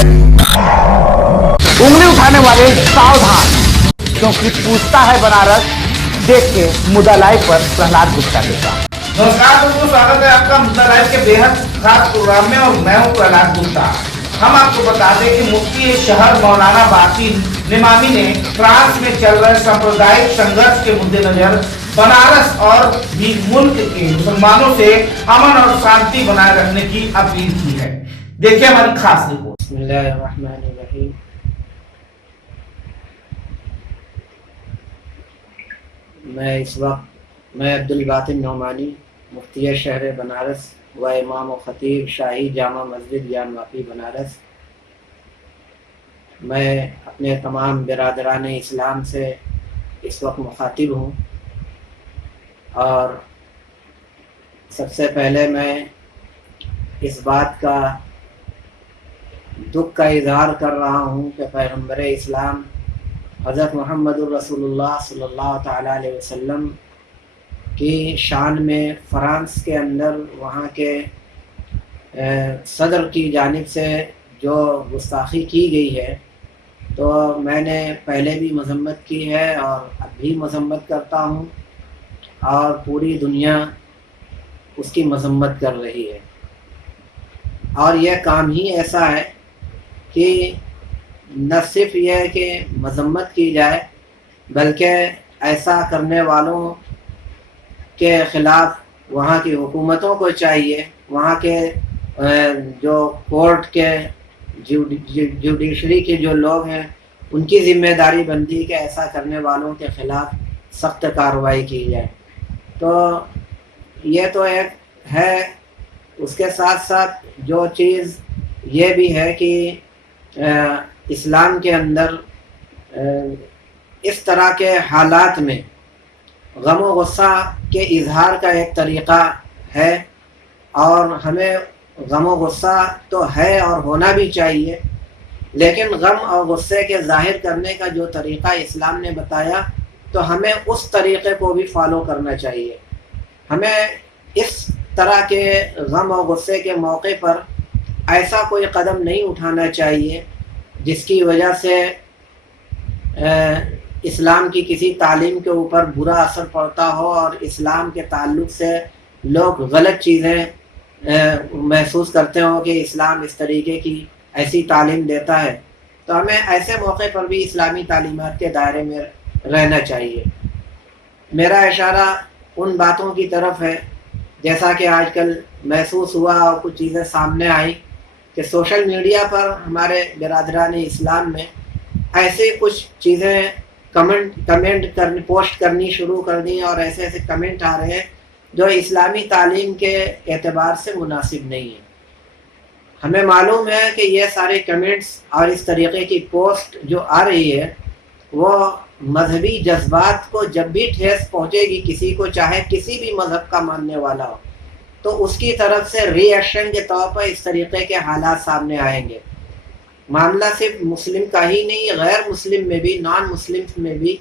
उंगली उठाने वाले सावधान, क्योंकि पूछता है बनारस देख के मुद्दा लाइव पर प्रहलाद गुप्ता के साथ। नमस्कार दोस्तों, स्वागत है आपका मुद्दा लाइव के बेहद खास प्रोग्राम में और मैं हूं प्रहलाद गुप्ता। हम आपको बता दें कि मुफ्ती शहर मौलाना बाकी निमामी ने फ्रांस में चल रहे सांप्रदायिक संघर्ष के मद्देनजर बनारस और भी मुल्क के मुसलमानों से अमन और शांति बनाए रखने की अपील की है। देखिए हमारी खास रिपोर्ट। बिस्मिल्लाहिर्रहमानिर्रहीम। मैं अब्दुल बातिन नौमानी, मुफ्ती शहर बनारस व इमाम व ख़तीब शाही जामा मस्जिद जान वाक़ी बनारस, मैं अपने तमाम बिरादरान इस्लाम से इस वक्त मुखातिब हूँ। और सबसे पहले मैं इस बात का दुख का इज़हार कर रहा हूँ कि पैगम्बर इस्लाम हज़रत मुहम्मदुर रसूलुल्लाह सल्लल्लाहु तआला अलैहि वसल्लम की शान में फ़्रांस के अंदर वहाँ के सदर की जानिब से जो गुस्ताखी की गई है, तो मैंने पहले भी मज़म्मत की है और अब भी मज़म्मत करता हूँ और पूरी दुनिया उसकी मज़म्मत कर रही है। और यह काम ही ऐसा है कि न सिर्फ यह कि मज़म्मत की जाए, बल्कि ऐसा करने वालों के ख़िलाफ़ वहाँ की हुकूमतों को चाहिए, वहाँ के जो कोर्ट के जुडिशरी के जो लोग हैं उनकी ज़िम्मेदारी बनती है कि ऐसा करने वालों के ख़िलाफ़ सख्त कार्रवाई की जाए। तो ये तो एक है। उसके साथ साथ जो चीज़ ये भी है कि इस्लाम के अंदर इस तरह के हालात में गम व गुस्सा के इजहार का एक तरीक़ा है, और हमें गम व गुस्सा तो है और होना भी चाहिए, लेकिन गम और गुस्से के ज़ाहिर करने का जो तरीक़ा इस्लाम ने बताया, तो हमें उस तरीक़े को भी फॉलो करना चाहिए। हमें इस तरह के गम और गुस्से के मौके पर ऐसा कोई कदम नहीं उठाना चाहिए जिसकी वजह से इस्लाम की किसी तालीम के ऊपर बुरा असर पड़ता हो और इस्लाम के ताल्लुक़ से लोग गलत चीज़ें महसूस करते हो कि इस्लाम इस तरीके की ऐसी तालीम देता है। तो हमें ऐसे मौके पर भी इस्लामी तालीमात के दायरे में रहना चाहिए। मेरा इशारा उन बातों की तरफ है, जैसा कि आजकल महसूस हुआ और कुछ चीज़ें सामने आई कि सोशल मीडिया पर हमारे बिरादरान इस्लाम में ऐसे कुछ चीज़ें पोस्ट करनी शुरू कर दी, और ऐसे ऐसे कमेंट आ रहे हैं जो इस्लामी तालीम के एतबार से मुनासिब नहीं है। हमें मालूम है कि ये सारे कमेंट्स और इस तरीके की पोस्ट जो आ रही है, वो मजहबी जज्बात को जब भी ठेस पहुँचेगी किसी को, चाहे किसी भी मज़हब का मानने वाला हो, तो उसकी तरफ से रिएक्शन के तौर पर इस तरीके के हालात सामने आएंगे। मामला सिर्फ मुस्लिम का ही नहीं, गैर मुस्लिम में भी, नॉन मुस्लिम में भी,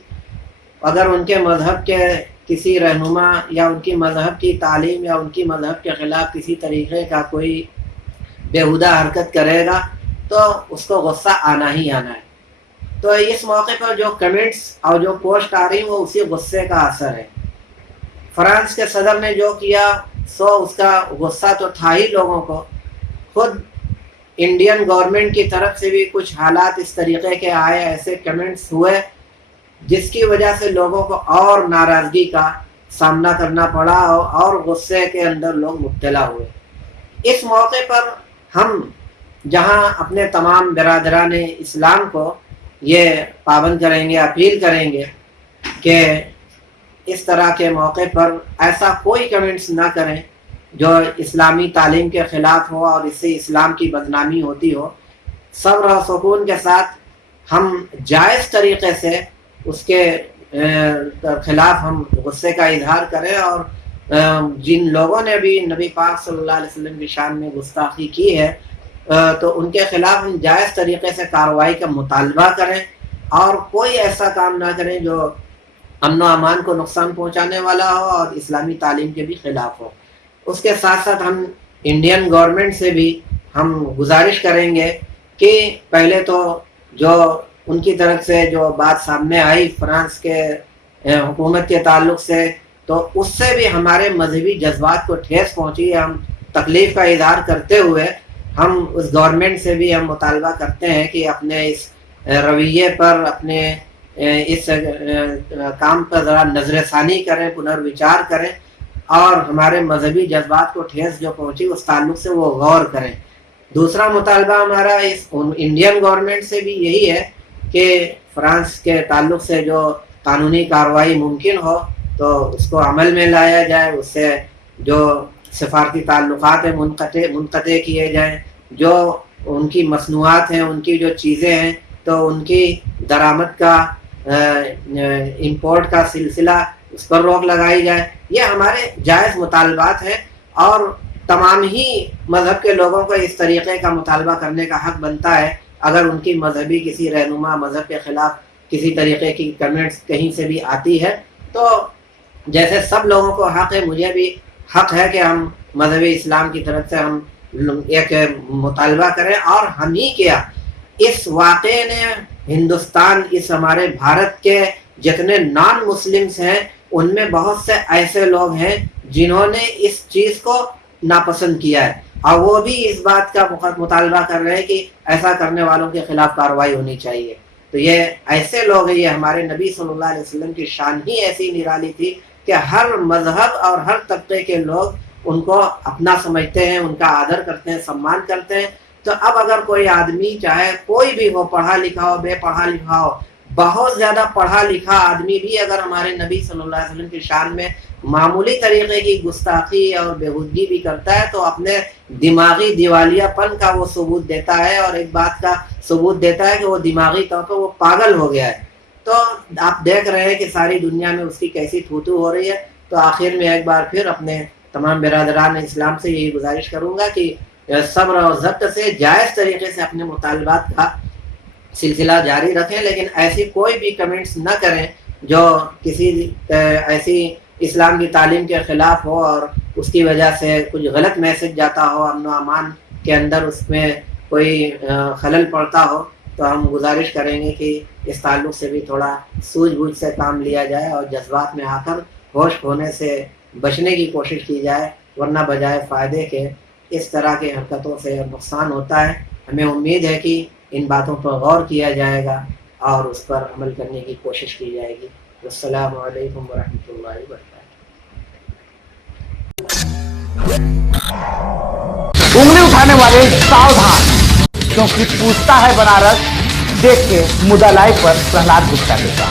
अगर उनके मज़हब के किसी रहनुमा या उनकी मज़हब की तालीम या उनकी मज़हब के ख़िलाफ़ किसी तरीक़े का कोई बेहुदा हरकत करेगा तो उसको गुस्सा आना ही आना है। तो इस मौके पर जो कमेंट्स और जो पोस्ट आ रही वो उसी गुस्से का असर है। फ्रांस के सदर ने जो किया सो उसका गुस्सा तो था ही लोगों को। खुद इंडियन गवर्नमेंट की तरफ से भी कुछ हालात इस तरीके के आए, ऐसे कमेंट्स हुए जिसकी वजह से लोगों को और नाराज़गी का सामना करना पड़ा और गुस्से के अंदर लोग मुब्तला हुए। इस मौके पर हम जहां अपने तमाम बिरादरान इस्लाम को ये पाबंद करेंगे, अपील करेंगे कि इस तरह के मौके पर ऐसा कोई कमेंट्स ना करें जो इस्लामी तालीम के ख़िलाफ़ हो और इससे इस्लाम की बदनामी होती हो। सब्र और सुकून के साथ हम जायज़ तरीक़े से उसके ख़िलाफ़ हम गुस्से का इजहार करें, और जिन लोगों ने भी नबी पाक सल्लल्लाहु अलैहि वसल्लम की शान में गुस्ताखी की है, तो उनके ख़िलाफ़ हम जायज़ तरीक़े से कार्रवाई का मुतालबा करें और कोई ऐसा काम ना करें जो अमन व अमान को नुकसान पहुँचाने वाला हो और इस्लामी तालीम के भी ख़िलाफ़ हो। उसके साथ साथ हम इंडियन गवर्नमेंट से भी हम गुजारिश करेंगे کہ پہلے تو جو ان کی طرف سے جو بات سامنے آئی فرانس کے حکومت کے تعلق سے، تو اس سے بھی ہمارے مذہبی جذبات کو ٹھیس پہنچی. ہم تکلیف کا اظہار کرتے ہوئے ہم اس گورنمنٹ سے بھی ہم مطالبہ کرتے ہیں کہ اپنے اس رویے پر، اپنے اس کام پر ذرا نظر ثانی کریں، پنروچار کریں، اور ہمارے مذہبی جذبات کو ٹھیس جو پہنچی اس تعلق سے وہ غور کریں. دوسرا مطالبہ ہمارا اس انڈین گورنمنٹ سے بھی یہی ہے کہ فرانس کے تعلق سے جو قانونی کارروائی ممکن ہو تو اس کو عمل میں لایا جائے، اس سے جو سفارتی تعلقات ہیں منقطع کیے جائیں، جو ان کی مصنوعات ہیں، ان کی جو چیزیں ہیں تو ان کی درآمد کا امپورٹ کا سلسلہ اس پر روک لگائی جائے. یہ ہمارے جائز مطالبات ہیں اور تمام ہی مذہب کے لوگوں کو اس طریقے کا مطالبہ کرنے کا حق بنتا ہے. اگر ان کی مذہبی کسی رہنما مذہب کے خلاف کسی طریقے کی کمنٹس کہیں سے بھی آتی ہے تو جیسے سب لوگوں کو حق ہے، مجھے بھی حق ہے کہ ہم مذہب اسلام کی طرف سے ہم ایک مطالبہ کریں. اور ہم ہی کیا، اس واقعے نے ہندوستان، اس ہمارے بھارت کے جتنے نان مسلمس ہیں ان میں بہت سے ایسے لوگ ہیں جنہوں نے اس چیز کو ناپسند کیا ہے، اور وہ بھی اس بات کا مطالبہ کر رہے ہیں کہ ایسا کرنے والوں کے خلاف کارروائی ہونی چاہیے. تو یہ ایسے لوگ ہیں، یہ ہمارے نبی صلی اللہ علیہ وسلم کی شان ہی ایسی نرالی تھی کہ ہر مذہب اور ہر طبقے کے لوگ ان کو اپنا سمجھتے ہیں، ان کا آدر کرتے ہیں، سمان کرتے ہیں. تو اب اگر کوئی آدمی چاہے کوئی بھی ہو، پڑھا لکھا ہو، بے پڑھا لکھا ہو، بہت زیادہ پڑھا لکھا آدمی بھی اگر ہمارے نبی صلی اللہ علیہ وسلم کی شان میں معمولی طریقے کی گستاخی اور بےہودگی بھی کرتا ہے تو اپنے دماغی دیوالیہ پن کا وہ ثبوت دیتا ہے، اور ایک بات کا ثبوت دیتا ہے کہ وہ دماغی طور پر وہ پاگل ہو گیا ہے. تو آپ دیکھ رہے ہیں کہ ساری دنیا میں اس کی کیسی تھوتو ہو رہی ہے. تو آخر میں ایک بار پھر اپنے تمام برادران اسلام سے یہی گزارش کروں گا کہ صبر اور ضبط سے جائز طریقے سے اپنے مطالبات کا سلسلہ جاری رکھیں، لیکن ایسی کوئی بھی کمنٹس نہ کریں جو کسی ایسی اسلام کی تعلیم کے خلاف ہو اور اس کی وجہ سے کچھ غلط میسج جاتا ہو، امن و امان کے اندر اس میں کوئی خلل پڑتا ہو. تو ہم گزارش کریں گے کہ اس تعلق سے بھی تھوڑا سوجھ بوجھ سے کام لیا جائے اور جذبات میں آ کر ہوش کھونے سے بچنے کی کوشش کی جائے، ورنہ بجائے فائدے کے اس طرح کی حرکتوں سے نقصان ہوتا ہے. ہمیں امید ہے کہ ان باتوں پر غور کیا جائے گا اور اس پر عمل کرنے کی کوشش کی جائے گی. السلام علیکم ورحمۃ اللہ وبرکاتہ. انگلی اٹھانے والے ساودھان، کیونکہ پوچھتا ہے بنارس. دیکھ کے مدعا لائیو پر پرہلاد گپتا کے ساتھ.